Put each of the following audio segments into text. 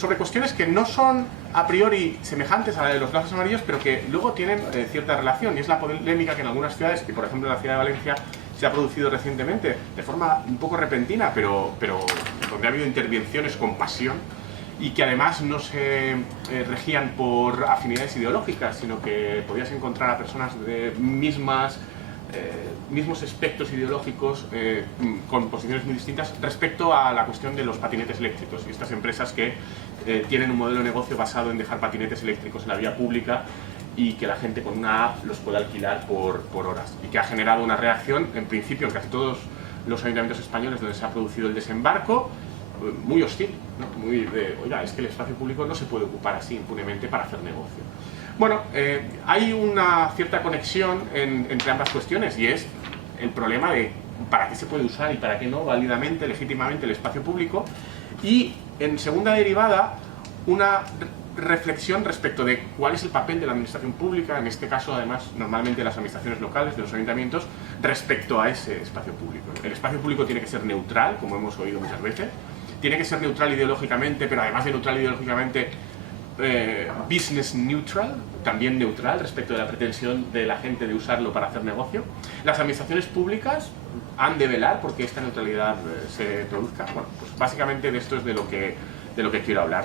sobre cuestiones que no son a priori semejantes a la de los lazos amarillos, pero que luego tienen cierta relación, y es la polémica que en algunas ciudades, y por ejemplo en la ciudad de Valencia, se ha producido recientemente, de forma un poco repentina, pero donde ha habido intervenciones con pasión, y que además no se regían por afinidades ideológicas, sino que podías encontrar a personas de mismos aspectos ideológicos con posiciones muy distintas respecto a la cuestión de los patinetes eléctricos y estas empresas que tienen un modelo de negocio basado en dejar patinetes eléctricos en la vía pública y que la gente con una app los pueda alquilar por horas, y que ha generado una reacción, en principio, en casi todos los ayuntamientos españoles donde se ha producido el desembarco, muy hostil, ¿no? Muy de, oiga, es que el espacio público no se puede ocupar así impunemente para hacer negocio. Bueno, hay una cierta conexión entre ambas cuestiones, y es el problema de para qué se puede usar y para qué no válidamente, legítimamente el espacio público, y en segunda derivada una reflexión respecto de cuál es el papel de la administración pública, en este caso además normalmente de las administraciones locales, de los ayuntamientos, respecto a ese espacio público. El espacio público tiene que ser neutral, como hemos oído muchas veces, tiene que ser neutral ideológicamente, pero además de neutral ideológicamente, business neutral, también neutral respecto de la pretensión de la gente de usarlo para hacer negocio. Las administraciones públicas han de velar porque esta neutralidad se produzca. Bueno, pues básicamente de esto es de lo que quiero hablar.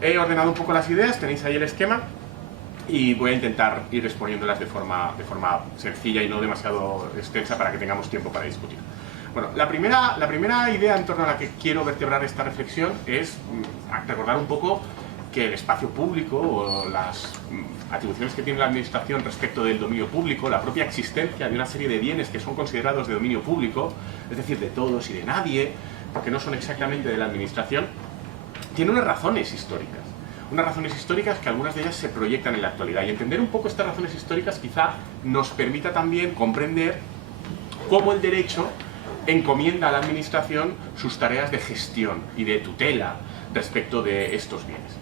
He ordenado un poco las ideas, tenéis ahí el esquema, y voy a intentar ir exponiéndolas de forma sencilla y no demasiado extensa para que tengamos tiempo para discutir. Bueno, la primera idea en torno a la que quiero vertebrar esta reflexión es recordar un poco que el espacio público o las atribuciones que tiene la administración respecto del dominio público, la propia existencia de una serie de bienes que son considerados de dominio público, es decir, de todos y de nadie, porque no son exactamente de la administración, tiene unas razones históricas que algunas de ellas se proyectan en la actualidad, y entender un poco estas razones históricas quizá nos permita también comprender cómo el derecho encomienda a la administración sus tareas de gestión y de tutela respecto de estos bienes.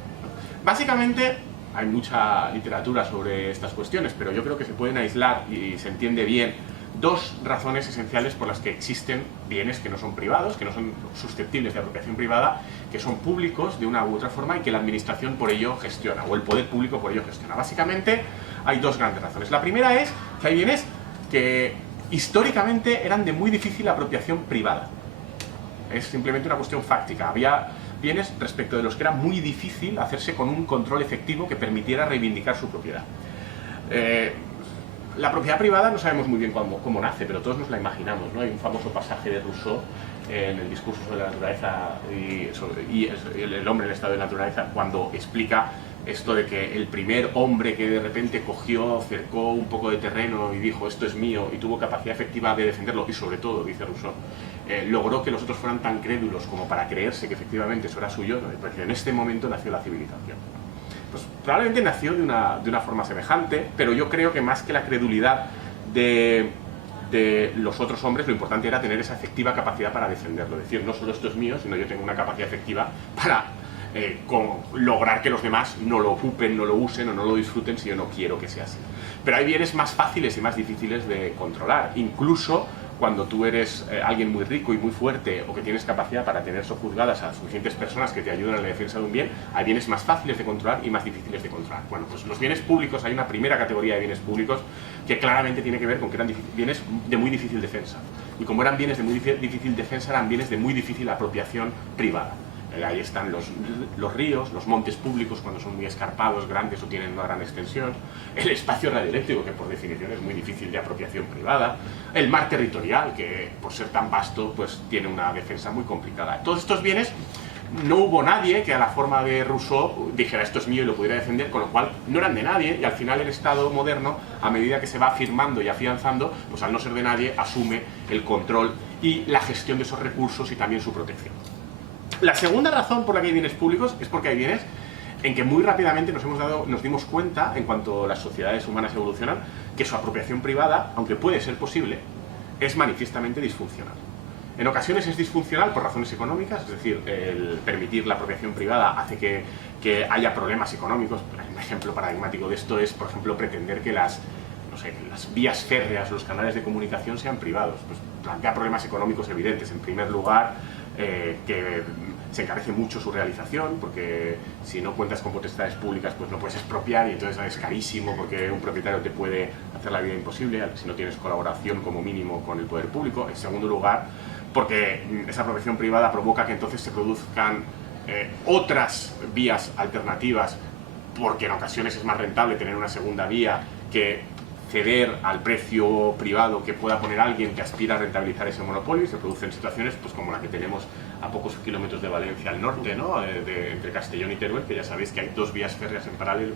Básicamente, hay mucha literatura sobre estas cuestiones, pero yo creo que se pueden aislar y se entiende bien dos razones esenciales por las que existen bienes que no son privados, que no son susceptibles de apropiación privada, que son públicos de una u otra forma y que la administración por ello gestiona, o el poder público por ello gestiona. Básicamente, hay dos grandes razones. La primera es que hay bienes que históricamente eran de muy difícil apropiación privada. Es simplemente una cuestión fáctica. Había bienes respecto de los que era muy difícil hacerse con un control efectivo que permitiera reivindicar su propiedad. La propiedad privada no sabemos muy bien cómo nace, pero todos nos la imaginamos, ¿no? Hay un famoso pasaje de Rousseau en el discurso sobre la naturaleza y el hombre en el estado de la naturaleza, cuando explica esto de que el primer hombre que de repente cogió, cercó un poco de terreno y dijo esto es mío y tuvo capacidad efectiva de defenderlo, y sobre todo, dice Rousseau, logró que los otros fueran tan crédulos como para creerse que efectivamente eso era suyo, ¿no? Porque en este momento nació la civilización. Pues probablemente nació de una forma semejante, pero yo creo que más que la credulidad de los otros hombres, lo importante era tener esa efectiva capacidad para defenderlo. Es decir, no solo esto es mío, sino yo tengo una capacidad efectiva para lograr que los demás no lo ocupen, no lo usen o no lo disfruten si yo no quiero que sea así. Pero hay bienes más fáciles y más difíciles de controlar, incluso cuando tú eres alguien muy rico y muy fuerte, o que tienes capacidad para tener sojuzgadas a suficientes personas que te ayudan en la defensa de un bien. Hay bienes más fáciles de controlar y más difíciles de controlar. Bueno, pues los bienes públicos, hay una primera categoría de bienes públicos que claramente tiene que ver con que eran bienes de muy difícil defensa. Y como eran bienes de muy difícil defensa, eran bienes de muy difícil apropiación privada. Ahí están los ríos, los montes públicos cuando son muy escarpados, grandes o tienen una gran extensión, el espacio radioeléctrico, que por definición es muy difícil de apropiación privada, el mar territorial, que por ser tan vasto pues tiene una defensa muy complicada. Todos estos bienes no hubo nadie que a la forma de Rousseau dijera esto es mío y lo pudiera defender, con lo cual no eran de nadie, y al final el Estado moderno, a medida que se va afirmando y afianzando, pues al no ser de nadie asume el control y la gestión de esos recursos y también su protección. La segunda razón por la que hay bienes públicos es porque hay bienes en que muy rápidamente nos dimos cuenta, en cuanto las sociedades humanas evolucionan, que su apropiación privada, aunque puede ser posible, es manifiestamente disfuncional. En ocasiones es disfuncional por razones económicas, es decir, el permitir la apropiación privada hace que haya problemas económicos. Un ejemplo paradigmático de esto es, por ejemplo, pretender que las vías férreas, los canales de comunicación sean privados. Pues plantea problemas económicos evidentes. En primer lugar, que se encarece mucho su realización, porque si no cuentas con potestades públicas pues no puedes expropiar y entonces es carísimo porque un propietario te puede hacer la vida imposible si no tienes colaboración como mínimo con el poder público. En segundo lugar, porque esa apropiación privada provoca que entonces se produzcan otras vías alternativas, porque en ocasiones es más rentable tener una segunda vía que ceder al precio privado que pueda poner alguien que aspira a rentabilizar ese monopolio, y se producen situaciones pues como la que tenemos a pocos kilómetros de Valencia al norte, ¿no? Entre Castellón y Teruel, que ya sabéis que hay dos vías férreas en paralelo,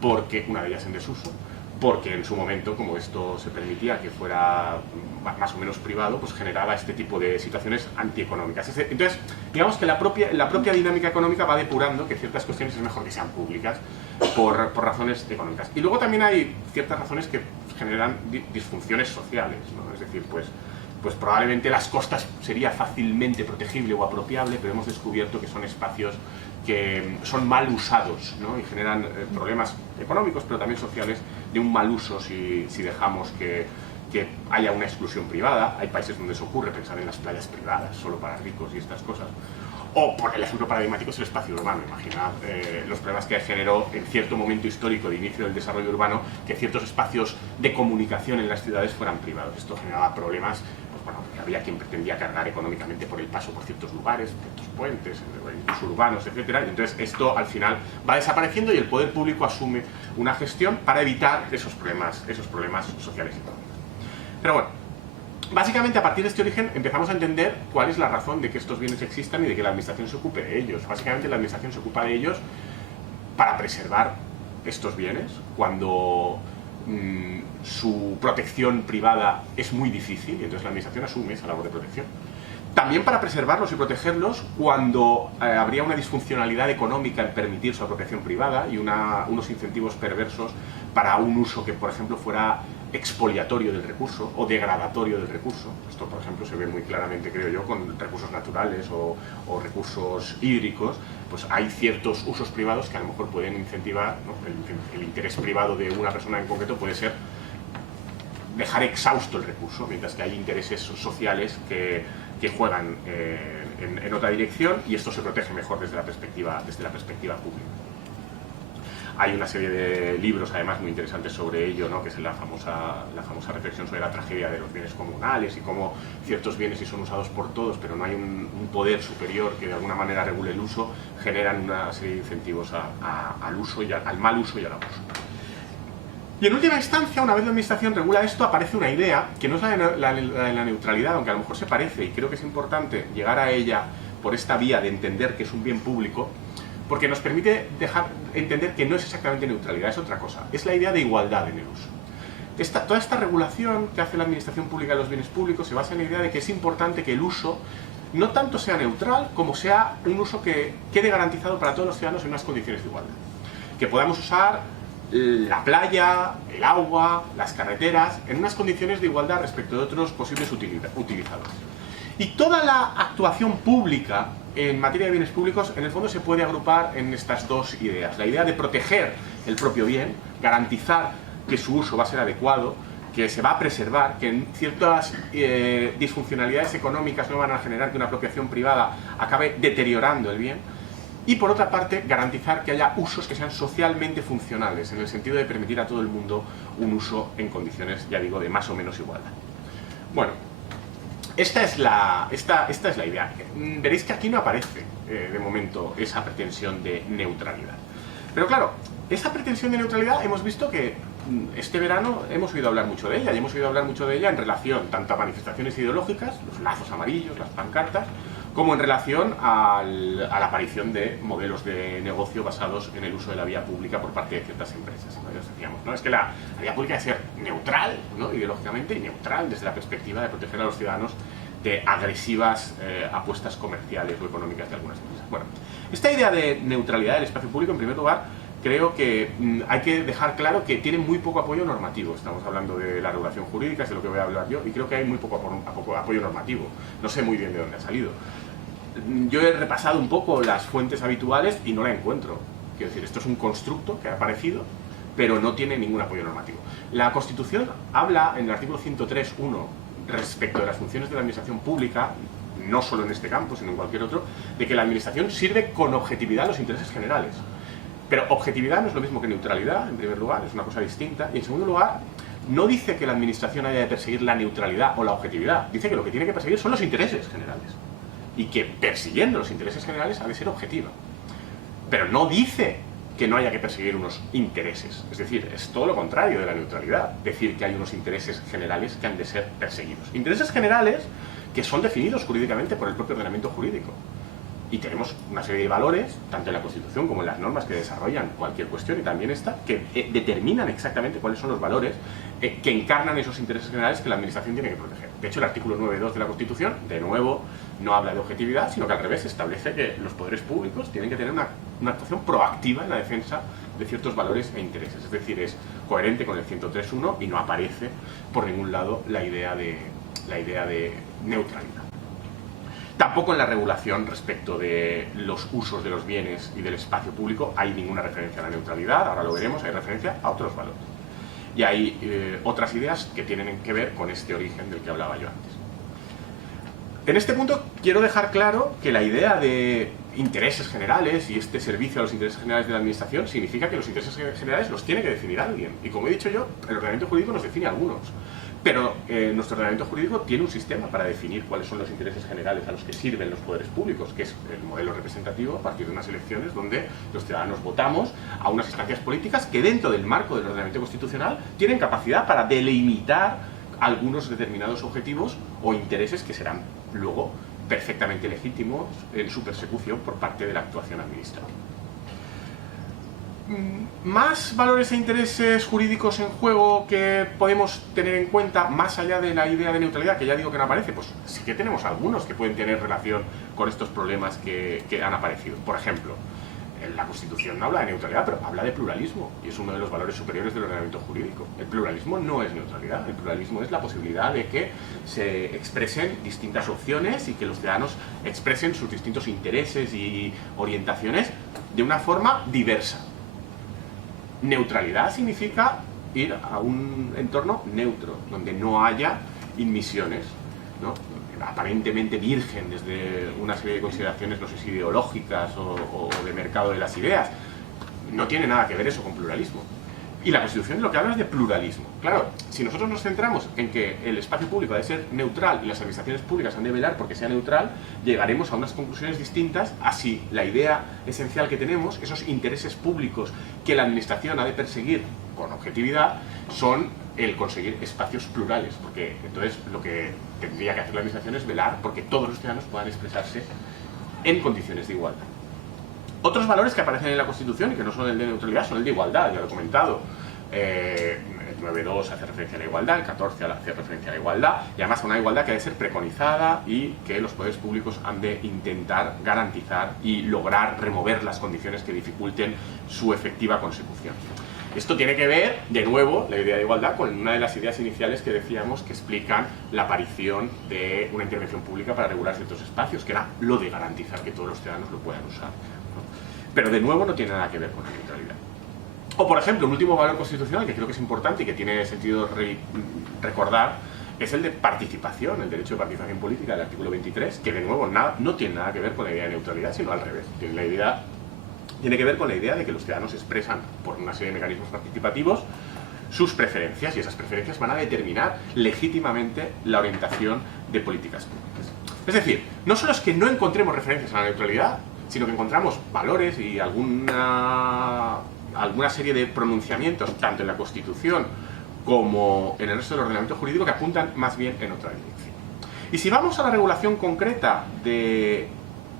porque una de ellas en desuso, porque en su momento, como esto se permitía que fuera más o menos privado, pues generaba este tipo de situaciones antieconómicas. Entonces, digamos que la propia dinámica económica va depurando que ciertas cuestiones es mejor que sean públicas por razones económicas. Y luego también hay ciertas razones que generan disfunciones sociales, ¿no? Es decir, pues probablemente las costas sería fácilmente protegible o apropiable, pero hemos descubierto que son espacios que son mal usados, ¿no? Y generan problemas económicos, pero también sociales, de un mal uso si dejamos que haya una exclusión privada. Hay países donde eso ocurre, pensar en las playas privadas, solo para ricos y estas cosas. O, por el ejemplo paradigmático, es el espacio urbano. Imaginad los problemas que generó en cierto momento histórico de inicio del desarrollo urbano que ciertos espacios de comunicación en las ciudades fueran privados. Esto generaba problemas, pues bueno, porque había quien pretendía cargar económicamente por el paso por ciertos lugares, ciertos puentes, incluso urbanos, etc. Y entonces esto al final va desapareciendo y el poder público asume una gestión para evitar esos problemas sociales y económicos. Pero bueno, básicamente a partir de este origen empezamos a entender cuál es la razón de que estos bienes existan y de que la administración se ocupe de ellos. Básicamente la administración se ocupa de ellos para preservar estos bienes cuando su protección privada es muy difícil, y entonces la administración asume esa labor de protección. También para preservarlos y protegerlos cuando habría una disfuncionalidad económica en permitir su apropiación privada y unos incentivos perversos para un uso que, por ejemplo, fuera expoliatorio del recurso o degradatorio del recurso. Esto, por ejemplo, se ve muy claramente, creo yo, con recursos naturales o recursos hídricos. Pues hay ciertos usos privados que a lo mejor pueden incentivar, ¿no? El interés privado de una persona en concreto puede ser dejar exhausto el recurso, mientras que hay intereses sociales que juegan en otra dirección, y esto se protege mejor desde la perspectiva pública. Hay una serie de libros, además, muy interesantes sobre ello, ¿no? Que es la famosa reflexión sobre la tragedia de los bienes comunales y cómo ciertos bienes, si son usados por todos, pero no hay un poder superior que de alguna manera regule el uso, generan una serie de incentivos al uso y al mal uso y al abuso. Y en última instancia, una vez la administración regula esto, aparece una idea que no es la de la neutralidad, aunque a lo mejor se parece, y creo que es importante llegar a ella por esta vía de entender que es un bien público, porque nos permite entender que no es exactamente neutralidad, es otra cosa. Es la idea de igualdad en el uso. Toda esta regulación que hace la administración pública de los bienes públicos se basa en la idea de que es importante que el uso no tanto sea neutral como sea un uso que quede garantizado para todos los ciudadanos en unas condiciones de igualdad. Que podamos usar la playa, el agua, las carreteras, en unas condiciones de igualdad respecto de otros posibles utilizadores. Y toda la actuación pública en materia de bienes públicos, en el fondo, se puede agrupar en estas dos ideas. La idea de proteger el propio bien, garantizar que su uso va a ser adecuado, que se va a preservar, que ciertas disfuncionalidades económicas no van a generar que una apropiación privada acabe deteriorando el bien. Y por otra parte, garantizar que haya usos que sean socialmente funcionales, en el sentido de permitir a todo el mundo un uso en condiciones, ya digo, de más o menos igualdad. Bueno, esta es la idea. Veréis que aquí no aparece, de momento, esa pretensión de neutralidad. Pero claro, esa pretensión de neutralidad hemos visto que este verano hemos oído hablar mucho de ella, y hemos oído hablar mucho de ella en relación tanto a manifestaciones ideológicas, los lazos amarillos, las pancartas, como en relación a la aparición de modelos de negocio basados en el uso de la vía pública por parte de ciertas empresas. ¿No? Decíamos, ¿no? Es que la vía pública debe ser neutral, ¿no? Ideológicamente, y neutral desde la perspectiva de proteger a los ciudadanos de agresivas apuestas comerciales o económicas de algunas empresas. Bueno, esta idea de neutralidad del espacio público, en primer lugar, creo que hay que dejar claro que tiene muy poco apoyo normativo. Estamos hablando de la regulación jurídica, es de lo que voy a hablar yo, y creo que hay muy poco apoyo normativo. No sé muy bien de dónde ha salido. Yo he repasado un poco las fuentes habituales y no la encuentro. Quiero decir, esto es un constructo que ha aparecido, pero no tiene ningún apoyo normativo. La Constitución habla en el artículo 103.1 respecto de las funciones de la administración pública, no solo en este campo, sino en cualquier otro, de que la administración sirve con objetividad a los intereses generales. Pero objetividad no es lo mismo que neutralidad, en primer lugar, es una cosa distinta. Y en segundo lugar, no dice que la administración haya de perseguir la neutralidad o la objetividad, dice que lo que tiene que perseguir son los intereses generales. Y que persiguiendo los intereses generales ha de ser objetiva. Pero no dice que no haya que perseguir unos intereses. Es decir, es todo lo contrario de la neutralidad, decir que hay unos intereses generales que han de ser perseguidos. Intereses generales que son definidos jurídicamente por el propio ordenamiento jurídico. Y tenemos una serie de valores, tanto en la Constitución como en las normas que desarrollan cualquier cuestión, y también esta, que determinan exactamente cuáles son los valores que encarnan esos intereses generales que la Administración tiene que proteger. De hecho, el artículo 9.2 de la Constitución, de nuevo, no habla de objetividad, sino que al revés establece que los poderes públicos tienen que tener una actuación proactiva en la defensa de ciertos valores e intereses. Es decir, es coherente con el 103.1 y no aparece por ningún lado la idea de neutralidad. Tampoco en la regulación respecto de los usos de los bienes y del espacio público hay ninguna referencia a la neutralidad, ahora lo veremos, hay referencia a otros valores. Y hay otras ideas que tienen que ver con este origen del que hablaba yo antes. En este punto quiero dejar claro que la idea de intereses generales y este servicio a los intereses generales de la Administración significa que los intereses generales los tiene que definir alguien. Y como he dicho yo, el ordenamiento jurídico nos define algunos. Pero nuestro ordenamiento jurídico tiene un sistema para definir cuáles son los intereses generales a los que sirven los poderes públicos, que es el modelo representativo a partir de unas elecciones donde los ciudadanos votamos a unas instancias políticas que dentro del marco del ordenamiento constitucional tienen capacidad para delimitar algunos determinados objetivos o intereses que serán luego perfectamente legítimos en su persecución por parte de la actuación administrativa. Más valores e intereses jurídicos en juego que podemos tener en cuenta, más allá de la idea de neutralidad, que ya digo que no aparece, pues sí que tenemos algunos que pueden tener relación con estos problemas que han aparecido. Por ejemplo, la Constitución no habla de neutralidad, pero habla de pluralismo, y es uno de los valores superiores del ordenamiento jurídico. El pluralismo no es neutralidad, el pluralismo es la posibilidad de que se expresen distintas opciones y que los ciudadanos expresen sus distintos intereses y orientaciones de una forma diversa. Neutralidad significa ir a un entorno neutro, donde no haya inmisiones, ¿no? Aparentemente virgen desde una serie de consideraciones, no sé si ideológicas o de mercado de las ideas. No tiene nada que ver eso con pluralismo. Y la Constitución lo que habla es de pluralismo. Claro, si nosotros nos centramos en que el espacio público ha de ser neutral y las administraciones públicas han de velar porque sea neutral, llegaremos a unas conclusiones distintas a si la idea esencial que tenemos, esos intereses públicos que la administración ha de perseguir con objetividad, son el conseguir espacios plurales, porque entonces lo que tendría que hacer la administración es velar porque todos los ciudadanos puedan expresarse en condiciones de igualdad. Otros valores que aparecen en la Constitución y que no son el de neutralidad son el de igualdad, ya lo he comentado. El 9.2 hace referencia a la igualdad, el 14 hace referencia a la igualdad, y además una igualdad que ha de ser preconizada y que los poderes públicos han de intentar garantizar y lograr remover las condiciones que dificulten su efectiva consecución. Esto tiene que ver, de nuevo, la idea de igualdad con una de las ideas iniciales que decíamos que explican la aparición de una intervención pública para regular ciertos espacios, que era lo de garantizar que todos los ciudadanos lo puedan usar, ¿no? Pero de nuevo no tiene nada que ver con la neutralidad. O por ejemplo, un último valor constitucional que creo que es importante y que tiene sentido recordar es el de participación, el derecho de participación política del artículo 23, que de nuevo no tiene nada que ver con la idea de neutralidad, sino al revés. Tiene que ver con la idea de que los ciudadanos expresan por una serie de mecanismos participativos sus preferencias, y esas preferencias van a determinar legítimamente la orientación de políticas públicas. Es decir, no solo es que no encontremos referencias a la neutralidad, sino que encontramos valores y alguna serie de pronunciamientos, tanto en la Constitución como en el resto del ordenamiento jurídico, que apuntan más bien en otra dirección. Y si vamos a la regulación concreta de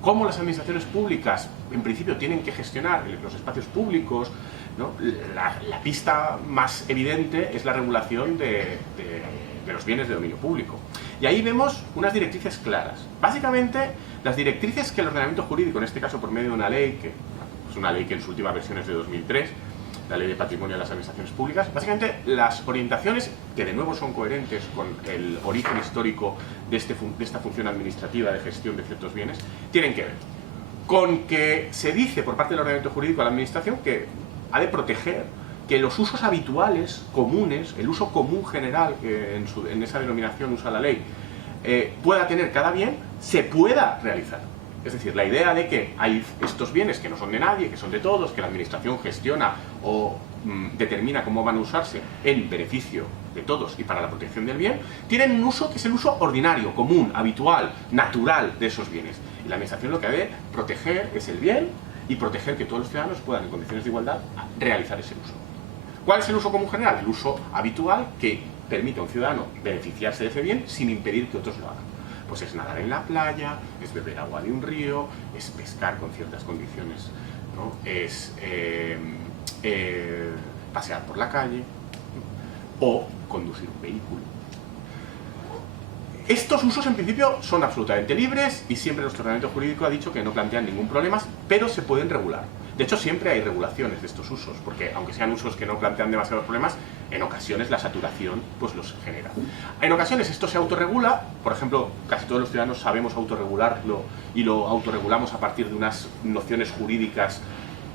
cómo las administraciones públicas, en principio, tienen que gestionar los espacios públicos, ¿no? La pista más evidente es la regulación de los bienes de dominio público. Y ahí vemos unas directrices claras. Básicamente, las directrices que el ordenamiento jurídico, en este caso por medio de una ley, que es una ley que en su última versión es de 2003, la Ley de Patrimonio de las Administraciones Públicas, básicamente las orientaciones, que de nuevo son coherentes con el origen histórico de esta función administrativa de gestión de ciertos bienes, tienen que ver con que se dice por parte del ordenamiento jurídico a la Administración que ha de proteger que los usos habituales, comunes, el uso común general que en esa denominación usa la ley, pueda tener cada bien se pueda realizar. Es decir, la idea de que hay estos bienes que no son de nadie, que son de todos, que la administración gestiona o determina cómo van a usarse en beneficio de todos y para la protección del bien, tienen un uso que es el uso ordinario, común, habitual, natural de esos bienes. Y la administración lo que debe proteger es el bien y proteger que todos los ciudadanos puedan, en condiciones de igualdad, realizar ese uso. ¿Cuál es el uso común general? El uso habitual que permite a un ciudadano beneficiarse de ese bien sin impedir que otros lo hagan. Pues es nadar en la playa, es beber agua de un río, es pescar con ciertas condiciones, ¿no? Es pasear por la calle o conducir un vehículo. Estos usos en principio son absolutamente libres y siempre nuestro ordenamiento jurídico ha dicho que no plantean ningún problema, pero se pueden regular. De hecho, siempre hay regulaciones de estos usos, porque aunque sean usos que no plantean demasiados problemas, en ocasiones la saturación pues los genera. En ocasiones esto se autorregula, por ejemplo, casi todos los ciudadanos sabemos autorregularlo y lo autorregulamos a partir de unas nociones jurídicas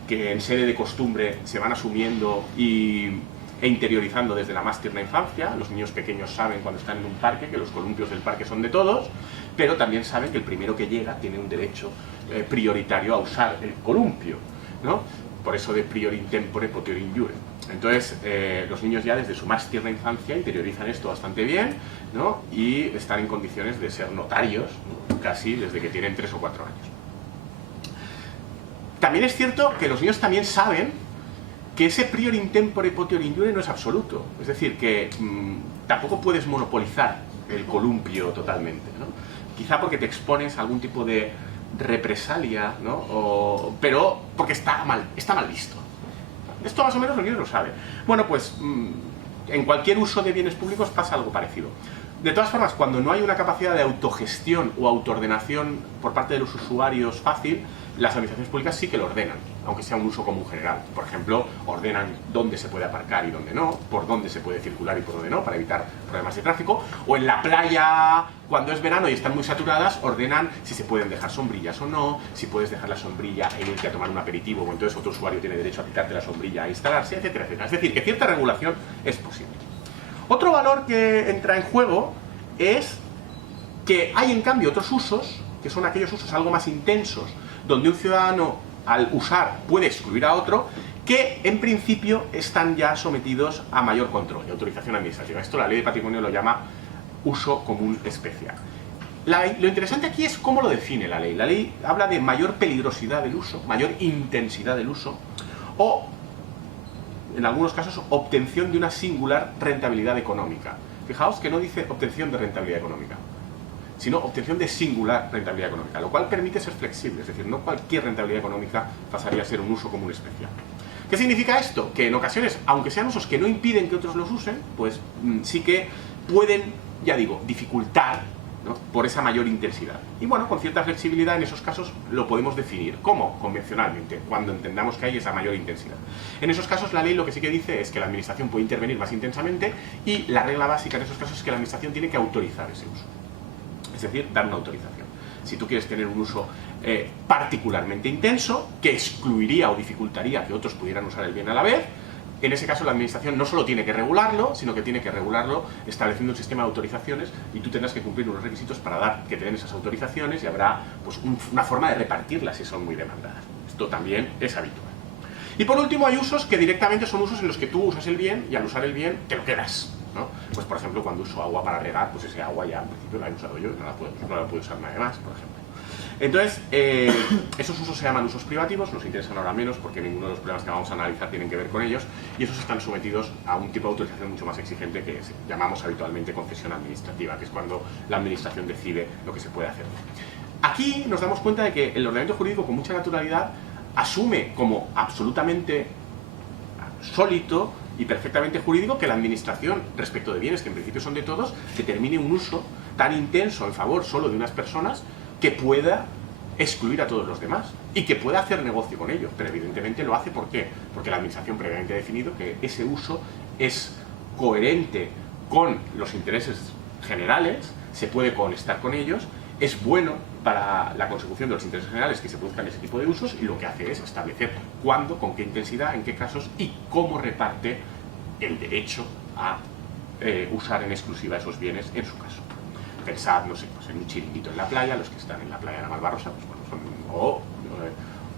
que en sede de costumbre se van asumiendo e interiorizando desde la más tierna infancia. Los niños pequeños saben cuando están en un parque que los columpios del parque son de todos, pero también saben que el primero que llega tiene un derecho prioritario a usar el columpio, ¿no? Por eso de priori tempore potere injure. Entonces, los niños ya desde su más tierna infancia interiorizan esto bastante bien, ¿no? Y están en condiciones de ser notarios, ¿no? Casi desde que tienen 3 o 4 años. También es cierto que los niños también saben que ese priori tempore potere injure no es absoluto. Es decir, que tampoco puedes monopolizar el columpio totalmente, ¿no? Quizá porque te expones a algún tipo de represalia, ¿no? Pero porque está mal visto. Esto más o menos los niños lo saben. Bueno, pues en cualquier uso de bienes públicos pasa algo parecido. De todas formas, cuando no hay una capacidad de autogestión o autoordenación por parte de los usuarios fácil, las administraciones públicas sí que lo ordenan, aunque sea un uso común general. Por ejemplo, ordenan dónde se puede aparcar y dónde no, por dónde se puede circular y por dónde no, para evitar problemas de tráfico. O en la playa, cuando es verano y están muy saturadas, ordenan si se pueden dejar sombrillas o no, si puedes dejar la sombrilla e irte a tomar un aperitivo, o entonces otro usuario tiene derecho a quitarte la sombrilla e instalarse, etcétera, etcétera. Es decir, que cierta regulación es posible. Otro valor que entra en juego es que hay en cambio otros usos, que son aquellos usos algo más intensos, donde un ciudadano al usar puede excluir a otro, que en principio están ya sometidos a mayor control y autorización administrativa. Esto la ley de patrimonio lo llama uso común especial. Lo interesante aquí es cómo lo define la ley. La ley habla de mayor peligrosidad del uso, mayor intensidad del uso, o en algunos casos obtención de una singular rentabilidad económica. Fijaos que no dice obtención de rentabilidad económica, sino obtención de singular rentabilidad económica, lo cual permite ser flexible, es decir, no cualquier rentabilidad económica pasaría a ser un uso común especial. ¿Qué significa esto? Que en ocasiones, aunque sean usos que no impiden que otros los usen, pues sí que pueden, ya digo, dificultar, ¿no?, por esa mayor intensidad. Y bueno, con cierta flexibilidad en esos casos lo podemos definir. ¿Cómo? Convencionalmente, cuando entendamos que hay esa mayor intensidad. En esos casos la ley lo que sí que dice es que la administración puede intervenir más intensamente y la regla básica en esos casos es que la administración tiene que autorizar ese uso. Es decir, dar una autorización. Si tú quieres tener un uso particularmente intenso, que excluiría o dificultaría que otros pudieran usar el bien a la vez, en ese caso la administración no solo tiene que regularlo, sino que tiene que regularlo estableciendo un sistema de autorizaciones y tú tendrás que cumplir unos requisitos para que te den esas autorizaciones y habrá pues, una forma de repartirlas si son muy demandadas. Esto también es habitual. Y por último hay usos que directamente son usos en los que tú usas el bien y al usar el bien te lo quedas, ¿no? Pues por ejemplo cuando uso agua para regar, pues ese agua ya en principio la he usado yo y no la puedo usar nadie más, por ejemplo. Entonces, esos usos se llaman usos privativos, nos interesan ahora menos porque ninguno de los problemas que vamos a analizar tienen que ver con ellos, y esos están sometidos a un tipo de autorización mucho más exigente que llamamos habitualmente concesión administrativa, que es cuando la administración decide lo que se puede hacer. Aquí nos damos cuenta de que el ordenamiento jurídico con mucha naturalidad asume como absolutamente sólido y perfectamente jurídico que la administración, respecto de bienes que en principio son de todos, determine un uso tan intenso en favor solo de unas personas que pueda excluir a todos los demás y que pueda hacer negocio con ellos, pero evidentemente lo hace ¿por qué? Porque la administración previamente ha definido que ese uso es coherente con los intereses generales, se puede conectar con ellos, es bueno para la consecución de los intereses generales que se produzcan ese tipo de usos y lo que hace es establecer cuándo, con qué intensidad, en qué casos y cómo reparte el derecho a usar en exclusiva esos bienes en su caso. pensad, no sé, pues en un chiringuito en la playa, los que están en la playa de la Malvarrosa, pues bueno, o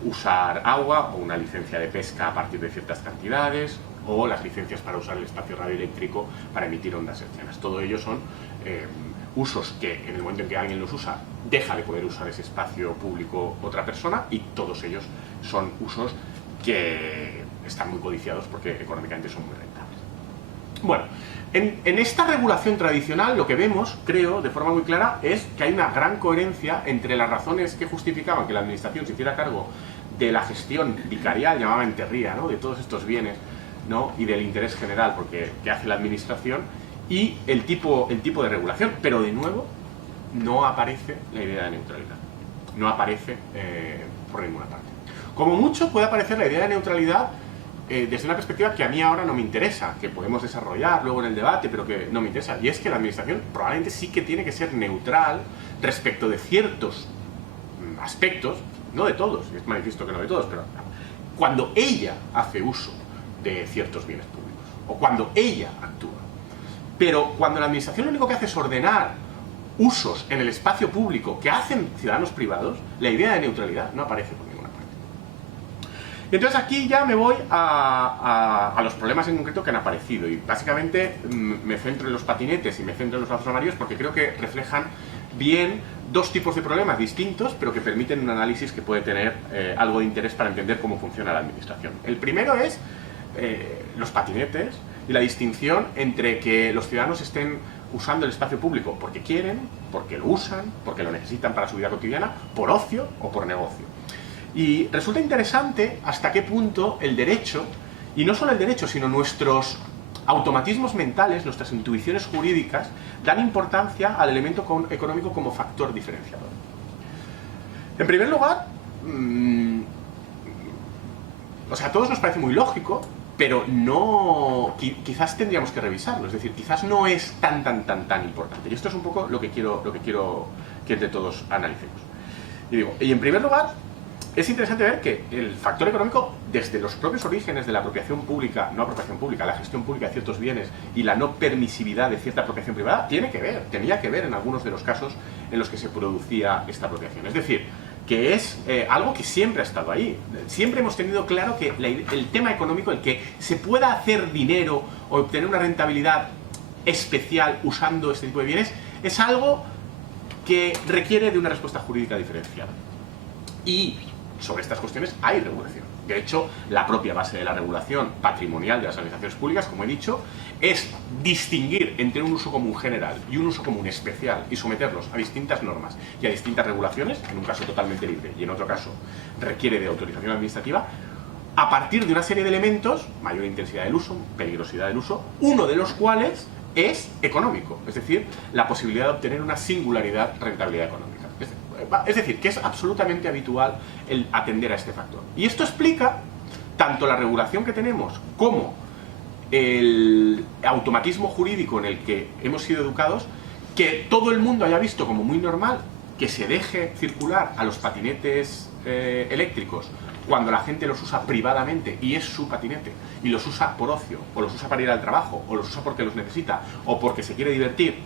usar agua, o una licencia de pesca a partir de ciertas cantidades, o las licencias para usar el espacio radioeléctrico para emitir ondas hertzianas. Todo ello son usos que en el momento en que alguien los usa, deja de poder usar ese espacio público otra persona, y todos ellos son usos que están muy codiciados porque económicamente son muy rentables. Bueno, en esta regulación tradicional lo que vemos, creo, de forma muy clara, es que hay una gran coherencia entre las razones que justificaban que la administración se hiciera cargo de la gestión vicarial, llamaba enterría, ¿no?, de todos estos bienes, ¿no?, y del interés general que hace la administración, y el tipo de regulación. Pero de nuevo no aparece la idea de neutralidad, no aparece por ninguna parte. Como mucho puede aparecer la idea de neutralidad desde una perspectiva que a mí ahora no me interesa, que podemos desarrollar luego en el debate, pero que no me interesa, y es que la administración probablemente sí que tiene que ser neutral respecto de ciertos aspectos, no de todos, es manifiesto que no de todos, pero cuando ella hace uso de ciertos bienes públicos, o cuando ella actúa. Pero cuando la administración lo único que hace es ordenar usos en el espacio público que hacen ciudadanos privados, la idea de neutralidad no aparece por ninguna parte. Entonces aquí ya me voy a los problemas en concreto que han aparecido, y básicamente me centro en los patinetes y me centro en los lazos amarillos porque creo que reflejan bien dos tipos de problemas distintos, pero que permiten un análisis que puede tener algo de interés para entender cómo funciona la administración. El primero es los patinetes y la distinción entre que los ciudadanos estén usando el espacio público porque quieren, porque lo usan, porque lo necesitan para su vida cotidiana, por ocio o por negocio. Y resulta interesante hasta qué punto el derecho, y no solo el derecho, sino nuestros automatismos mentales, nuestras intuiciones jurídicas, dan importancia al elemento económico como factor diferenciador. En primer lugar, o sea, a todos nos parece muy lógico, pero no, quizás tendríamos que revisarlo, es decir, quizás no es tan importante. Y esto es un poco lo que quiero que entre todos analicemos. Y en primer lugar, es interesante ver que el factor económico, desde los propios orígenes de la apropiación pública, no apropiación pública, la gestión pública de ciertos bienes y la no permisividad de cierta apropiación privada, tenía que ver en algunos de los casos en los que se producía esta apropiación. Es decir, que es algo que siempre ha estado ahí. Siempre hemos tenido claro que el tema económico, el que se pueda hacer dinero o obtener una rentabilidad especial usando este tipo de bienes, es algo que requiere de una respuesta jurídica diferenciada. Y sobre estas cuestiones hay regulación. De hecho, la propia base de la regulación patrimonial de las administraciones públicas, como he dicho, es distinguir entre un uso común general y un uso común especial y someterlos a distintas normas y a distintas regulaciones, en un caso totalmente libre y en otro caso requiere de autorización administrativa, a partir de una serie de elementos, mayor intensidad del uso, peligrosidad del uso, uno de los cuales es económico, es decir, la posibilidad de obtener una singularidad rentabilidad económica. Es decir, que es absolutamente habitual el atender a este factor. Y esto explica tanto la regulación que tenemos como el automatismo jurídico en el que hemos sido educados, que todo el mundo haya visto como muy normal que se deje circular a los patinetes eléctricos cuando la gente los usa privadamente y es su patinete, y los usa por ocio, o los usa para ir al trabajo, o los usa porque los necesita, o porque se quiere divertir.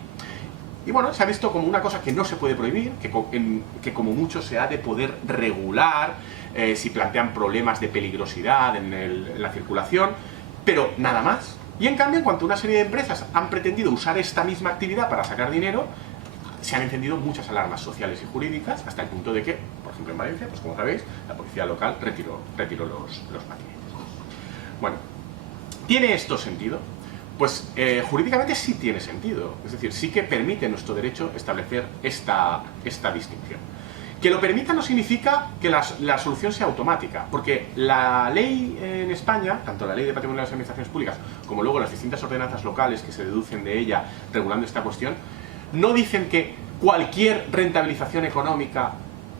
Y bueno, se ha visto como una cosa que no se puede prohibir, que como mucho se ha de poder regular si plantean problemas de peligrosidad en la circulación, pero nada más. Y en cambio, en cuanto una serie de empresas han pretendido usar esta misma actividad para sacar dinero, se han encendido muchas alarmas sociales y jurídicas, hasta el punto de que, por ejemplo en Valencia, pues como sabéis, la policía local retiró los patinetes. Bueno, ¿tiene esto sentido? Pues jurídicamente sí tiene sentido, es decir, sí que permite nuestro derecho establecer esta distinción. Que lo permita no significa que la solución sea automática, porque la ley en España, tanto la ley de patrimonio de las administraciones públicas como luego las distintas ordenanzas locales que se deducen de ella regulando esta cuestión, no dicen que cualquier rentabilización económica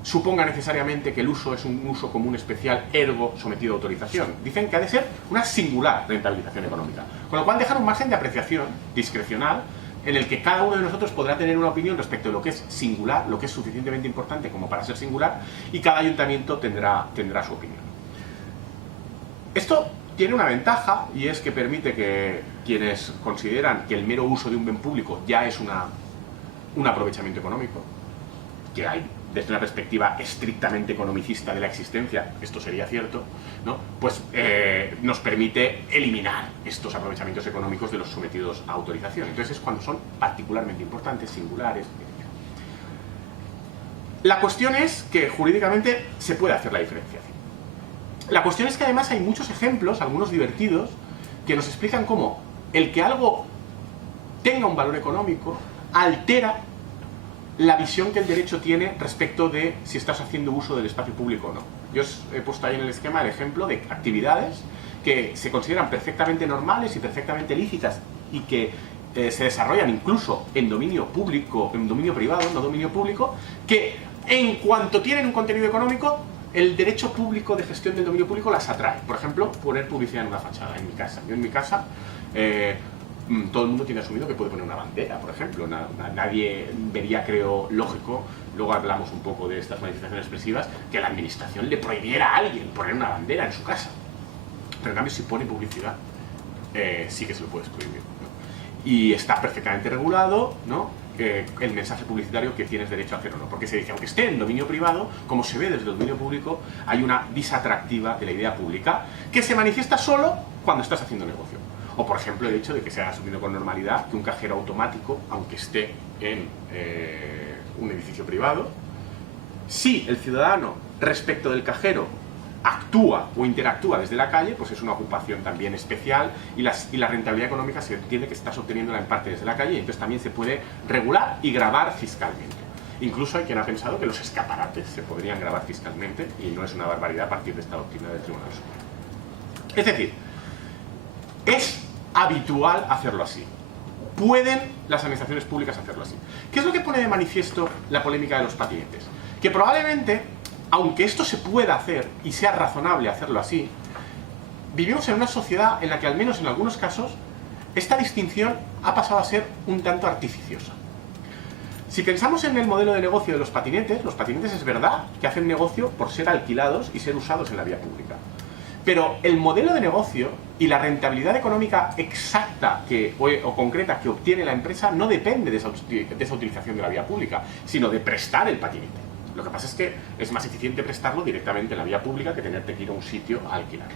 suponga necesariamente que el uso es un uso común especial, ergo sometido a autorización. Dicen que ha de ser una singular rentabilización económica, con lo cual dejan un margen de apreciación discrecional en el que cada uno de nosotros podrá tener una opinión respecto de lo que es singular, lo que es suficientemente importante como para ser singular, y cada ayuntamiento tendrá su opinión. Esto tiene una ventaja, y es que permite que quienes consideran que el mero uso de un bien público ya es una un aprovechamiento económico, que hay desde una perspectiva estrictamente economicista de la existencia, esto sería cierto, ¿no? Pues nos permite eliminar estos aprovechamientos económicos de los sometidos a autorización. Entonces es cuando son particularmente importantes, singulares, etc. La cuestión es que jurídicamente se puede hacer la diferenciación. La cuestión es que además hay muchos ejemplos, algunos divertidos, que nos explican cómo el que algo tenga un valor económico altera la visión que el derecho tiene respecto de si estás haciendo uso del espacio público o no. Yo os he puesto ahí en el esquema el ejemplo de actividades que se consideran perfectamente normales y perfectamente lícitas y que se desarrollan incluso en dominio público, en dominio privado, no dominio público, que en cuanto tienen un contenido económico, el derecho público de gestión del dominio público las atrae. Por ejemplo, poner publicidad en una fachada, en mi casa. Yo en mi casa, todo el mundo tiene asumido que puede poner una bandera, por ejemplo. Nadie vería, creo, lógico, luego hablamos un poco de estas manifestaciones expresivas, que la administración le prohibiera a alguien poner una bandera en su casa. Pero en cambio, si pone publicidad, sí que se lo puedes prohibir, ¿no? Y está perfectamente regulado, ¿no?, el mensaje publicitario que tienes derecho a hacer o no. Porque se dice, aunque esté en dominio privado, como se ve desde el dominio público, hay una disatractiva de la idea pública que se manifiesta solo cuando estás haciendo negocio. O, por ejemplo, el hecho de que se haya asumido con normalidad que un cajero automático, aunque esté en un edificio privado, si el ciudadano respecto del cajero actúa o interactúa desde la calle, pues es una ocupación también especial y la rentabilidad económica se entiende que estás obteniéndola en parte desde la calle y entonces también se puede regular y gravar fiscalmente. Incluso hay quien ha pensado que los escaparates se podrían gravar fiscalmente y no es una barbaridad a partir de esta doctrina del Tribunal Supremo. Es decir, es habitual hacerlo así. Pueden las administraciones públicas hacerlo así. ¿Qué es lo que pone de manifiesto la polémica de los patinetes? Que probablemente, aunque esto se pueda hacer y sea razonable hacerlo así, vivimos en una sociedad en la que, al menos en algunos casos, esta distinción ha pasado a ser un tanto artificiosa. Si pensamos en el modelo de negocio de los patinetes es verdad que hacen negocio por ser alquilados y ser usados en la vía pública. Pero el modelo de negocio y la rentabilidad económica exacta o concreta que obtiene la empresa no depende de esa utilización de la vía pública, sino de prestar el patinete. Lo que pasa es que es más eficiente prestarlo directamente en la vía pública que tenerte que ir a un sitio a alquilarlo.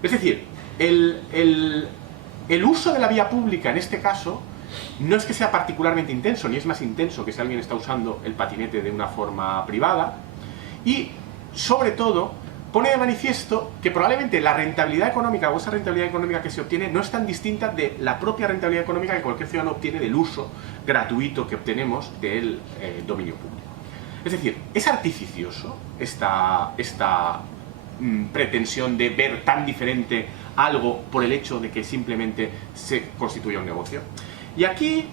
Es decir, el uso de la vía pública en este caso no es que sea particularmente intenso, ni es más intenso que si alguien está usando el patinete de una forma privada, y sobre todo pone de manifiesto que probablemente la rentabilidad económica o esa rentabilidad económica que se obtiene no es tan distinta de la propia rentabilidad económica que cualquier ciudadano obtiene del uso gratuito que obtenemos del dominio público. Es decir, es artificioso esta pretensión de ver tan diferente algo por el hecho de que simplemente se constituya un negocio. Y aquí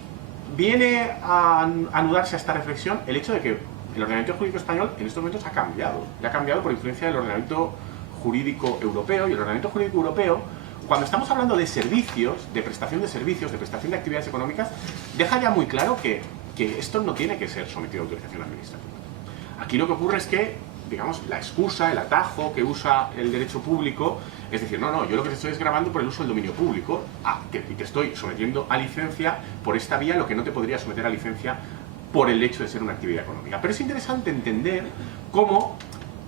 viene a anudarse a esta reflexión el hecho de que el ordenamiento jurídico español en estos momentos ha cambiado. Y ha cambiado por influencia del ordenamiento jurídico europeo. Y el ordenamiento jurídico europeo, cuando estamos hablando de servicios, de prestación de servicios, de prestación de actividades económicas, deja ya muy claro que esto no tiene que ser sometido a autorización administrativa. Aquí lo que ocurre es que, digamos, la excusa, el atajo que usa el derecho público es decir, no, yo lo que te estoy es grabando por el uso del dominio público y te estoy sometiendo a licencia por esta vía lo que no te podría someter a licencia por el hecho de ser una actividad económica. Pero es interesante entender cómo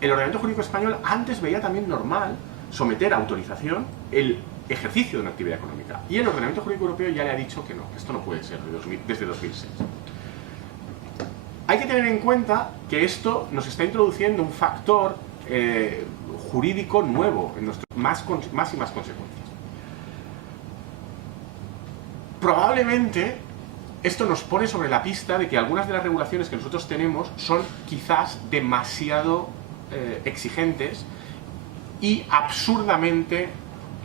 el ordenamiento jurídico español antes veía también normal someter a autorización el ejercicio de una actividad económica. Y el ordenamiento jurídico europeo ya le ha dicho que no, que esto no puede ser desde 2006. Hay que tener en cuenta que esto nos está introduciendo un factor jurídico nuevo, en más y más consecuencias. Probablemente esto nos pone sobre la pista de que algunas de las regulaciones que nosotros tenemos son quizás demasiado exigentes y absurdamente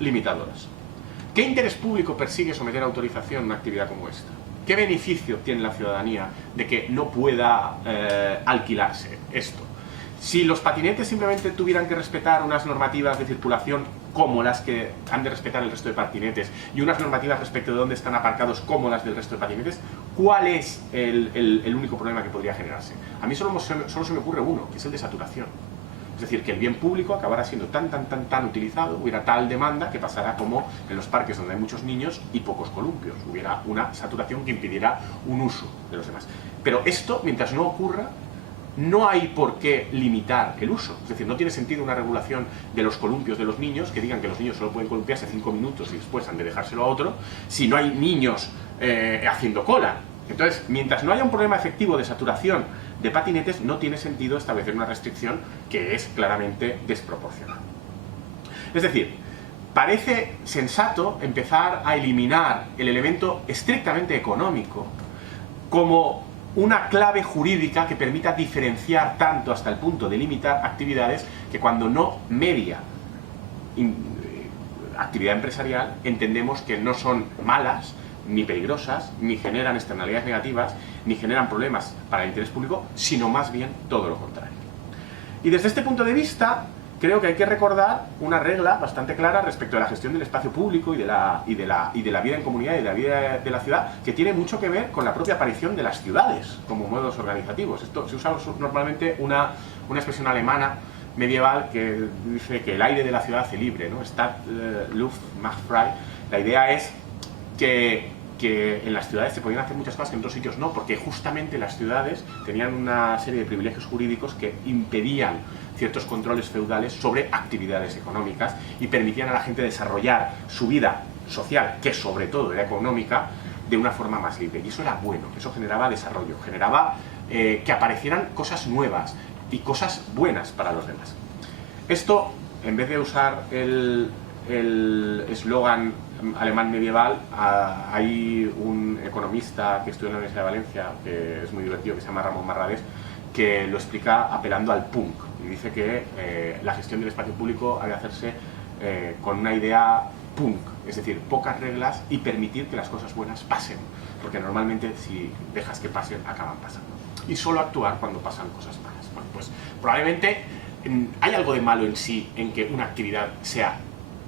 limitadoras. ¿Qué interés público persigue someter a autorización una actividad como esta? ¿Qué beneficio tiene la ciudadanía de que no pueda alquilarse esto? Si los patinetes simplemente tuvieran que respetar unas normativas de circulación como las que han de respetar el resto de patinetes y unas normativas respecto de dónde están aparcados como las del resto de patinetes, ¿cuál es el único problema que podría generarse? A mí solo se me ocurre uno, que es el de saturación. Es decir, que el bien público acabara siendo tan utilizado, hubiera tal demanda que pasara como en los parques donde hay muchos niños y pocos columpios, hubiera una saturación que impidiera un uso de los demás. Pero esto, mientras no ocurra, no hay por qué limitar el uso. Es decir, no tiene sentido una regulación de los columpios de los niños que digan que los niños solo pueden columpiarse 5 minutos y después han de dejárselo a otro, si no hay niños haciendo cola. Entonces, mientras no haya un problema efectivo de saturación de patinetes, no tiene sentido establecer una restricción que es claramente desproporcionada. Es decir, parece sensato empezar a eliminar el elemento estrictamente económico como una clave jurídica que permita diferenciar tanto hasta el punto de limitar actividades que cuando no media actividad empresarial entendemos que no son malas, ni peligrosas, ni generan externalidades negativas, ni generan problemas para el interés público, sino más bien todo lo contrario. Y desde este punto de vista, creo que hay que recordar una regla bastante clara respecto a la gestión del espacio público y de la vida en comunidad y de la vida de la ciudad, que tiene mucho que ver con la propia aparición de las ciudades como modos organizativos. Esto se usa normalmente una expresión alemana medieval que dice que el aire de la ciudad hace libre, ¿no? Stadt, Luft macht frei. La idea es que en las ciudades se podían hacer muchas cosas que en otros sitios no, porque justamente las ciudades tenían una serie de privilegios jurídicos que impedían ciertos controles feudales sobre actividades económicas y permitían a la gente desarrollar su vida social, que sobre todo era económica, de una forma más libre. Y eso era bueno, eso generaba desarrollo, generaba que aparecieran cosas nuevas y cosas buenas para los demás. Esto, en vez de usar el eslogan alemán medieval, hay un economista que estudia en la Universidad de Valencia, que es muy divertido, que se llama Ramón Marrades, que lo explica apelando al punk, y dice que la gestión del espacio público ha de hacerse con una idea punk, es decir, pocas reglas y permitir que las cosas buenas pasen, porque normalmente si dejas que pasen, acaban pasando. Y solo actuar cuando pasan cosas malas. Bueno, pues probablemente hay algo de malo en sí en que una actividad sea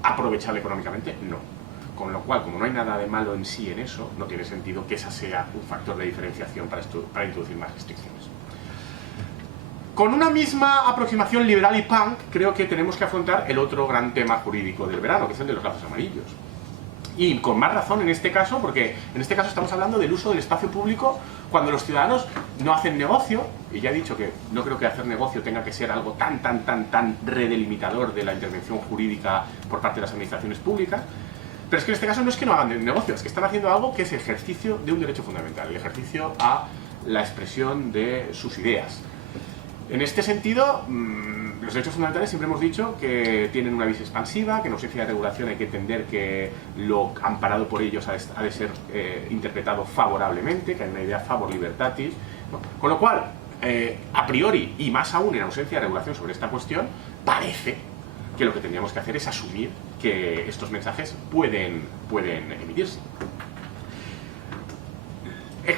aprovechable económicamente, no. Con lo cual, como no hay nada de malo en sí en eso, no tiene sentido que esa sea un factor de diferenciación para introducir más restricciones. Con una misma aproximación liberal y punk, creo que tenemos que afrontar el otro gran tema jurídico del verano, que es el de los lazos amarillos. Y con más razón en este caso, porque en este caso estamos hablando del uso del espacio público cuando los ciudadanos no hacen negocio, y ya he dicho que no creo que hacer negocio tenga que ser algo tan redelimitador de la intervención jurídica por parte de las administraciones públicas, pero es que en este caso no es que no hagan negocio, es que están haciendo algo que es ejercicio de un derecho fundamental, el ejercicio a la expresión de sus ideas. En este sentido, los derechos fundamentales siempre hemos dicho que tienen una visión expansiva, que en ausencia de regulación hay que entender que lo amparado por ellos ha de ser interpretado favorablemente, que hay una idea favor libertatis, ¿no? Con lo cual, a priori, y más aún en ausencia de regulación sobre esta cuestión, parece que lo que tendríamos que hacer es asumir que estos mensajes pueden emitirse.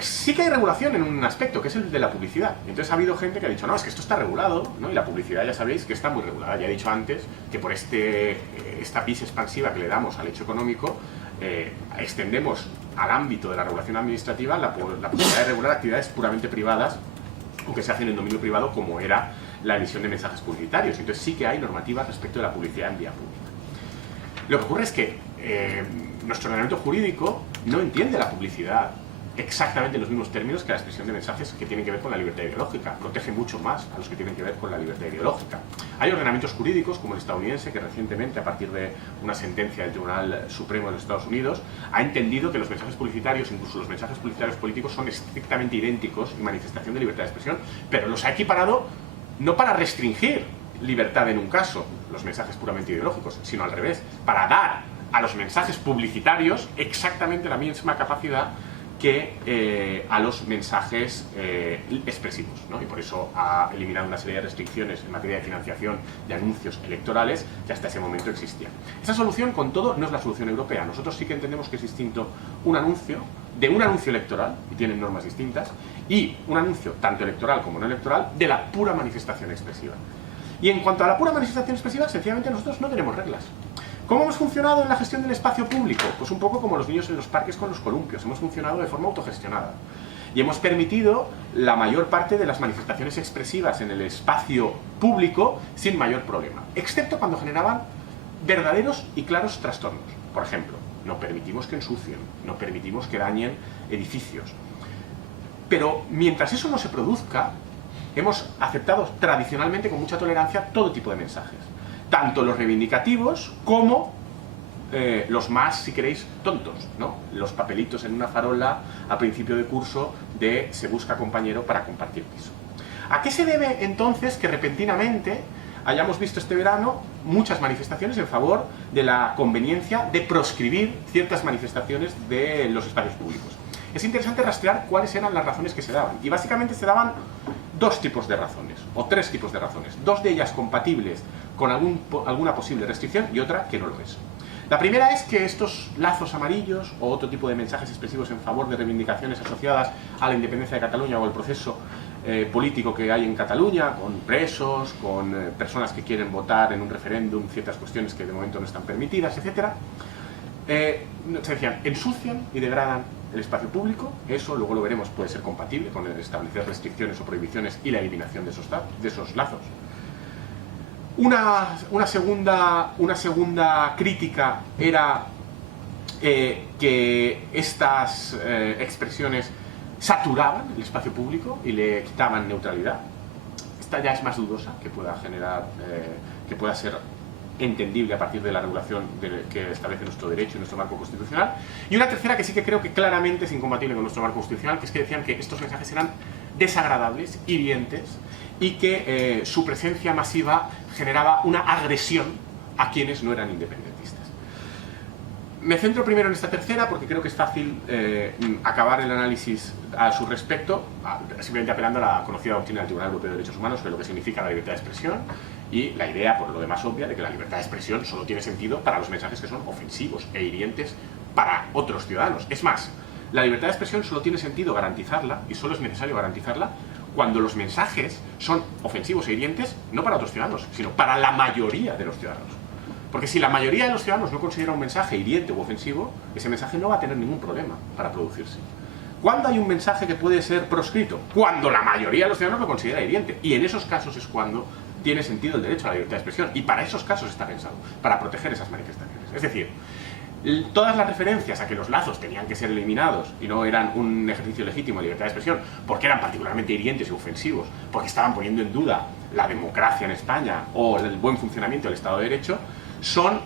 Sí que hay regulación en un aspecto, que es el de la publicidad. Entonces ha habido gente que ha dicho, no, es que esto está regulado, ¿no? Y la publicidad ya sabéis que está muy regulada. Ya he dicho antes que por esta vis expansiva que le damos al hecho económico, extendemos al ámbito de la regulación administrativa la posibilidad de regular actividades puramente privadas, aunque se hacen en dominio privado, como era la emisión de mensajes publicitarios. Entonces sí que hay normativas respecto de la publicidad en vía pública. Lo que ocurre es que nuestro ordenamiento jurídico no entiende la publicidad exactamente en los mismos términos que la expresión de mensajes que tienen que ver con la libertad ideológica. Protege mucho más a los que tienen que ver con la libertad ideológica. Hay ordenamientos jurídicos, como el estadounidense, que recientemente, a partir de una sentencia del Tribunal Supremo de los Estados Unidos, ha entendido que los mensajes publicitarios, incluso los mensajes publicitarios políticos, son estrictamente idénticos y manifestación de libertad de expresión, pero los ha equiparado no para restringir libertad en un caso, los mensajes puramente ideológicos, sino al revés, para dar a los mensajes publicitarios exactamente la misma capacidad que a los mensajes expresivos, ¿no? Y por eso ha eliminado una serie de restricciones en materia de financiación de anuncios electorales que hasta ese momento existían. Esa solución, con todo, no es la solución europea. Nosotros sí que entendemos que es distinto un anuncio de un anuncio electoral, y tienen normas distintas, y un anuncio tanto electoral como no electoral de la pura manifestación expresiva. Y en cuanto a la pura manifestación expresiva, sencillamente nosotros no tenemos reglas. ¿Cómo hemos funcionado en la gestión del espacio público? Pues un poco como los niños en los parques con los columpios, hemos funcionado de forma autogestionada. y hemos permitido la mayor parte de las manifestaciones expresivas en el espacio público sin mayor problema, excepto cuando generaban verdaderos y claros trastornos. Por ejemplo, no permitimos que ensucien, no permitimos que dañen edificios. Pero mientras eso no se produzca, hemos aceptado tradicionalmente con mucha tolerancia todo tipo de mensajes, tanto los reivindicativos como los más, si queréis, tontos, ¿no? Los papelitos en una farola a principio de curso de se busca compañero para compartir piso. ¿A qué se debe entonces que repentinamente hayamos visto este verano muchas manifestaciones en favor de la conveniencia de proscribir ciertas manifestaciones de los espacios públicos? Es interesante rastrear cuáles eran las razones que se daban, y básicamente se daban dos tipos de razones, o tres tipos de razones, dos de ellas compatibles con alguna posible restricción y otra que no lo es. La primera es que estos lazos amarillos o otro tipo de mensajes expresivos en favor de reivindicaciones asociadas a la independencia de Cataluña o al proceso político que hay en Cataluña, con presos, con personas que quieren votar en un referéndum ciertas cuestiones que de momento no están permitidas, etc. Se decían, ensucian y degradan el espacio público. Eso, luego lo veremos, puede ser compatible con el establecer restricciones o prohibiciones y la eliminación de esos lazos. Una segunda crítica era que estas expresiones saturaban el espacio público y le quitaban neutralidad. Esta ya es más dudosa, que pueda generar, que pueda ser entendible a partir de la regulación que establece nuestro derecho y nuestro marco constitucional. Y una tercera que sí que creo que claramente es incompatible con nuestro marco constitucional, que es que decían que estos mensajes eran desagradables, hirientes, y que su presencia masiva generaba una agresión a quienes no eran independentistas. Me centro primero en esta tercera porque creo que es fácil acabar el análisis a su respecto, simplemente apelando a la conocida doctrina del Tribunal Europeo de Derechos Humanos sobre lo que significa la libertad de expresión y la idea, por lo demás obvia, de que la libertad de expresión solo tiene sentido para los mensajes que son ofensivos e hirientes para otros ciudadanos. Es más, la libertad de expresión solo tiene sentido garantizarla, y solo es necesario garantizarla, cuando los mensajes son ofensivos e hirientes no para otros ciudadanos, sino para la mayoría de los ciudadanos. Porque si la mayoría de los ciudadanos no considera un mensaje hiriente u ofensivo, ese mensaje no va a tener ningún problema para producirse. ¿Cuándo hay un mensaje que puede ser proscrito? Cuando la mayoría de los ciudadanos lo considera hiriente. Y en esos casos es cuando tiene sentido el derecho a la libertad de expresión. Y para esos casos está pensado, para proteger esas manifestaciones. Es decir, todas las referencias a que los lazos tenían que ser eliminados y no eran un ejercicio legítimo de libertad de expresión porque eran particularmente hirientes y ofensivos, porque estaban poniendo en duda la democracia en España o el buen funcionamiento del Estado de Derecho, son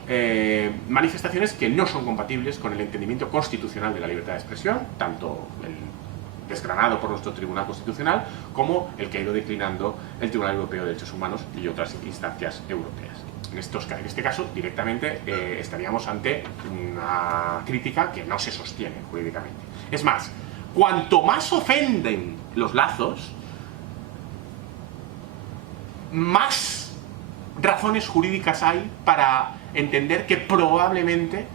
manifestaciones que no son compatibles con el entendimiento constitucional de la libertad de expresión, tanto el desgranado por nuestro Tribunal Constitucional como el que ha ido declinando el Tribunal Europeo de Derechos Humanos y otras instancias europeas. En este caso, directamente estaríamos ante una crítica que no se sostiene jurídicamente. Es más, cuanto más ofenden los lazos, más razones jurídicas hay para entender que probablemente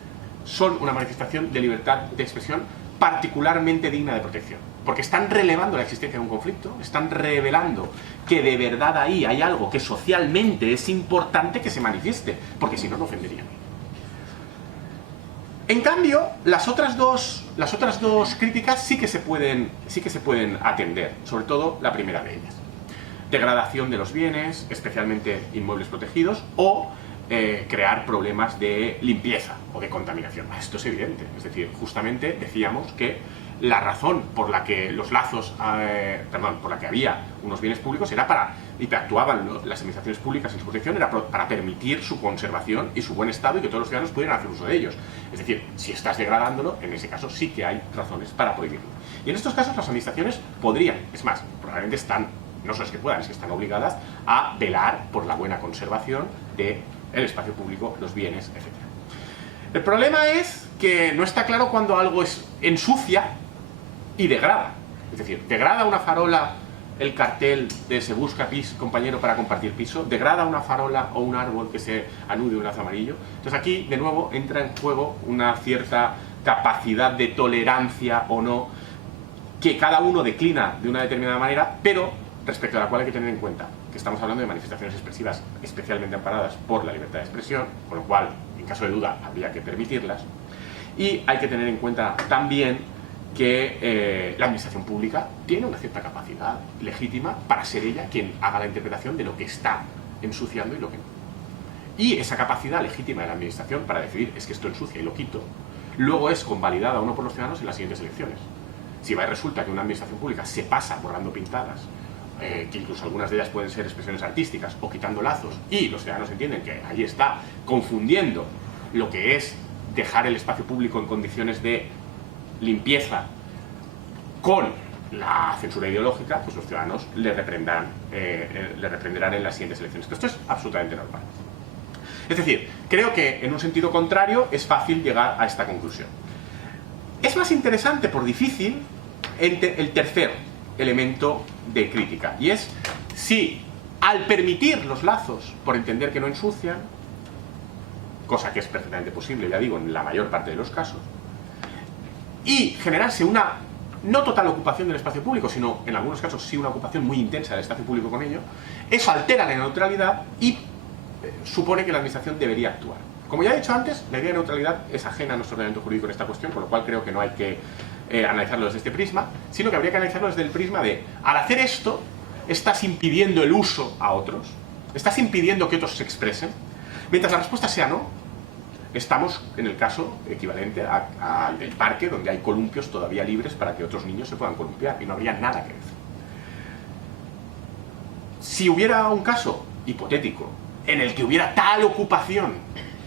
son una manifestación de libertad de expresión particularmente digna de protección. Porque están relevando la existencia de un conflicto, están revelando que de verdad ahí hay algo que socialmente es importante que se manifieste, porque si no, no ofenderían. En cambio, las otras dos críticas sí que se pueden atender, sobre todo la primera de ellas. Degradación de los bienes, especialmente inmuebles protegidos, o crear problemas de limpieza o de contaminación. Esto es evidente, es decir, justamente decíamos que la razón por la que los lazos, por la que había unos bienes públicos era y que actuaban las administraciones públicas en su protección, era para permitir su conservación y su buen estado y que todos los ciudadanos pudieran hacer uso de ellos. Es decir, si estás degradándolo, en ese caso sí que hay razones para prohibirlo. Y en estos casos las administraciones podrían, es más, probablemente no solo es que puedan, es que están obligadas a velar por la buena conservación del espacio público, los bienes, etc. El problema es que no está claro cuando algo ensucia y degrada. Es decir, degrada una farola el cartel de se busca compañero para compartir piso, degrada una farola o un árbol que se anude un lazo amarillo. Entonces aquí, de nuevo, entra en juego una cierta capacidad de tolerancia o no, que cada uno declina de una determinada manera, pero respecto a la cual hay que tener en cuenta que estamos hablando de manifestaciones expresivas especialmente amparadas por la libertad de expresión, con lo cual, en caso de duda, habría que permitirlas. Y hay que tener en cuenta también que la administración pública tiene una cierta capacidad legítima para ser ella quien haga la interpretación de lo que está ensuciando y lo que no. Y esa capacidad legítima de la administración para decidir es que esto ensucia y lo quito, luego es convalidada o no por los ciudadanos en las siguientes elecciones. Si va y resulta que una administración pública se pasa borrando pintadas, que incluso algunas de ellas pueden ser expresiones artísticas, o quitando lazos, y los ciudadanos entienden que ahí está confundiendo lo que es dejar el espacio público en condiciones de limpieza con la censura ideológica, pues los ciudadanos le reprenderán en las siguientes elecciones. Esto es absolutamente normal. Es decir, creo que en un sentido contrario es fácil llegar a esta conclusión. Es más interesante, por difícil, el tercer elemento de crítica, y es si al permitir los lazos por entender que no ensucian, cosa que es perfectamente posible, ya digo, en la mayor parte de los casos, y generarse una no total ocupación del espacio público, sino en algunos casos sí una ocupación muy intensa del espacio público con ello, eso altera la neutralidad y supone que la administración debería actuar. Como ya he dicho antes, la idea de neutralidad es ajena a nuestro ordenamiento jurídico en esta cuestión, con lo cual creo que no hay que analizarlo desde este prisma, sino que habría que analizarlo desde el prisma de, al hacer esto, estás impidiendo el uso a otros, estás impidiendo que otros se expresen. Mientras la respuesta sea no, estamos en el caso equivalente al del parque, donde hay columpios todavía libres para que otros niños se puedan columpiar, y no habría nada que decir. Si hubiera un caso hipotético en el que hubiera tal ocupación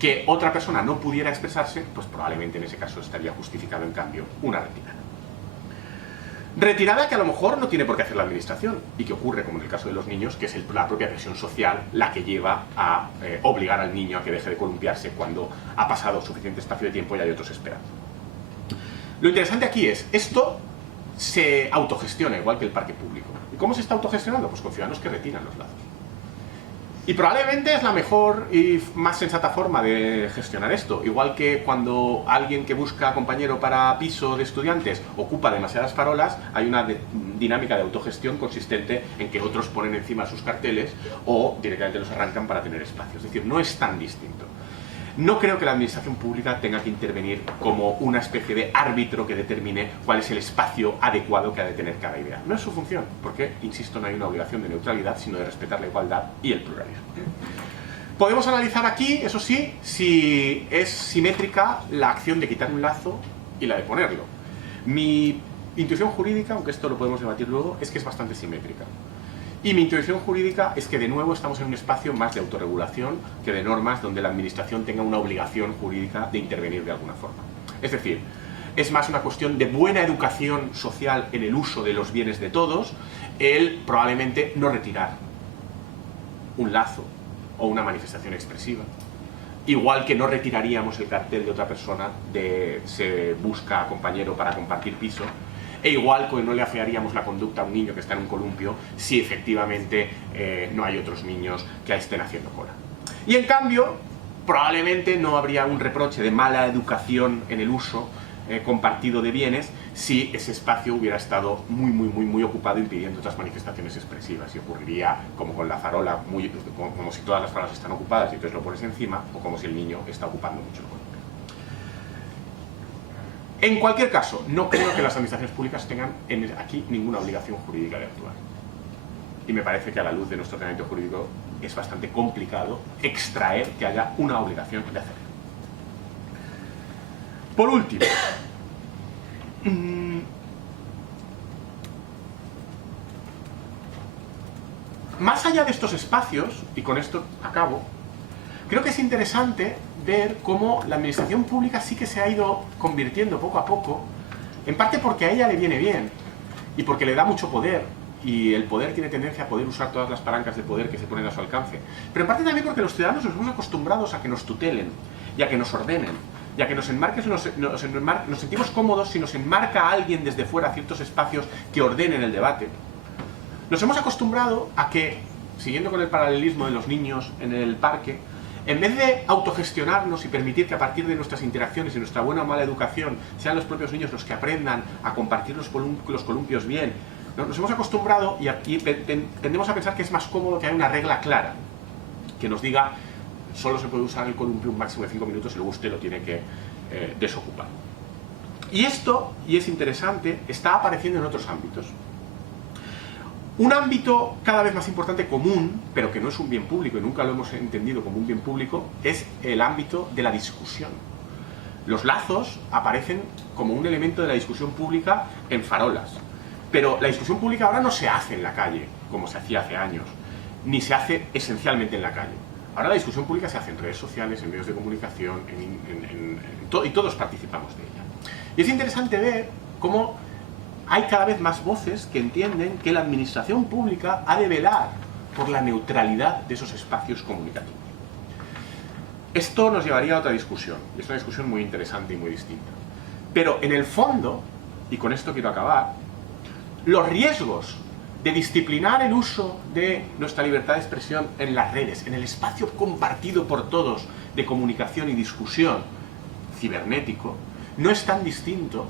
que otra persona no pudiera expresarse, pues probablemente en ese caso estaría justificado, en cambio, una retirada. Retirada que a lo mejor no tiene por qué hacer la administración, y que ocurre, como en el caso de los niños, que es la propia presión social la que lleva a obligar al niño a que deje de columpiarse cuando ha pasado suficiente espacio de tiempo y hay otros esperando. Lo interesante aquí es, esto se autogestiona igual que el parque público. ¿Y cómo se está autogestionando? Pues con ciudadanos que retiran los lazos. Y probablemente es la mejor y más sensata forma de gestionar esto. Igual que cuando alguien que busca compañero para piso de estudiantes ocupa demasiadas farolas, hay una dinámica de autogestión consistente en que otros ponen encima sus carteles o directamente los arrancan para tener espacio. Es decir, no es tan distinto. No creo que la administración pública tenga que intervenir como una especie de árbitro que determine cuál es el espacio adecuado que ha de tener cada idea. No es su función, porque, insisto, no hay una obligación de neutralidad, sino de respetar la igualdad y el pluralismo. Podemos analizar aquí, eso sí, si es simétrica la acción de quitar un lazo y la de ponerlo. Mi intuición jurídica, aunque esto lo podemos debatir luego, es que es bastante simétrica. Y mi intuición jurídica es que de nuevo estamos en un espacio más de autorregulación que de normas donde la administración tenga una obligación jurídica de intervenir de alguna forma. Es decir, es más una cuestión de buena educación social en el uso de los bienes de todos, el probablemente no retirar un lazo o una manifestación expresiva. Igual que no retiraríamos el cartel de otra persona de se busca compañero para compartir piso, e igual que no le afearíamos la conducta a un niño que está en un columpio si efectivamente no hay otros niños que estén haciendo cola. Y en cambio, probablemente no habría un reproche de mala educación en el uso compartido de bienes si ese espacio hubiera estado muy ocupado impidiendo otras manifestaciones expresivas, y ocurriría como con la farola, como si todas las farolas están ocupadas y entonces lo pones encima, o como si el niño está ocupando mucho el columpio. En cualquier caso, no creo que las administraciones públicas tengan aquí ninguna obligación jurídica de actuar. Y me parece que a la luz de nuestro ordenamiento jurídico es bastante complicado extraer que haya una obligación de hacerlo. Por último, más allá de estos espacios, y con esto acabo, creo que es interesante ver cómo la administración pública sí que se ha ido convirtiendo poco a poco, en parte porque a ella le viene bien, y porque le da mucho poder, y el poder tiene tendencia a poder usar todas las palancas de poder que se ponen a su alcance, pero en parte también porque los ciudadanos nos hemos acostumbrados a que nos tutelen, y a que nos ordenen, y a que nos sentimos cómodos si nos enmarca alguien desde fuera ciertos espacios que ordenen el debate. Nos hemos acostumbrado a que, siguiendo con el paralelismo de los niños en el parque, en vez de autogestionarnos y permitir que a partir de nuestras interacciones y nuestra buena o mala educación sean los propios niños los que aprendan a compartir los columpios bien, nos hemos acostumbrado y tendemos a pensar que es más cómodo que haya una regla clara que nos diga solo se puede usar el columpio un máximo de 5 minutos y luego usted lo tiene que desocupar. Y esto, y es interesante, está apareciendo en otros ámbitos. Un ámbito cada vez más importante común, pero que no es un bien público y nunca lo hemos entendido como un bien público, es el ámbito de la discusión. Los lazos aparecen como un elemento de la discusión pública en farolas, pero la discusión pública ahora no se hace en la calle, como se hacía hace años, ni se hace esencialmente en la calle. Ahora la discusión pública se hace en redes sociales, en medios de comunicación, y todos participamos de ella. Y es interesante ver cómo hay cada vez más voces que entienden que la administración pública ha de velar por la neutralidad de esos espacios comunicativos. Esto nos llevaría a otra discusión, y es una discusión muy interesante y muy distinta. Pero en el fondo, y con esto quiero acabar, los riesgos de disciplinar el uso de nuestra libertad de expresión en las redes, en el espacio compartido por todos de comunicación y discusión cibernético, no es tan distinto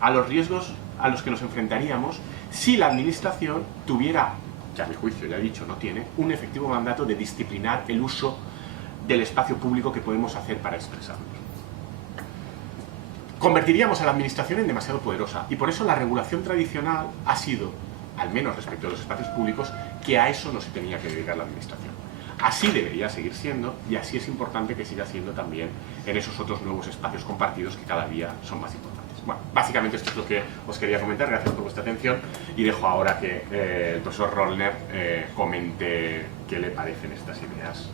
a los riesgos a los que nos enfrentaríamos si la administración tuviera, que a mi juicio ya he dicho no tiene, un efectivo mandato de disciplinar el uso del espacio público que podemos hacer para expresarnos. Convertiríamos a la administración en demasiado poderosa y por eso la regulación tradicional ha sido, al menos respecto a los espacios públicos, que a eso no se tenía que dedicar la administración. Así debería seguir siendo y así es importante que siga siendo también en esos otros nuevos espacios compartidos que cada día son más importantes. Bueno, básicamente esto es lo que os quería comentar, gracias por vuestra atención y dejo ahora que el profesor Rollner comente qué le parecen estas ideas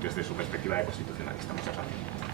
desde su perspectiva de constitucionalista. Muchas gracias.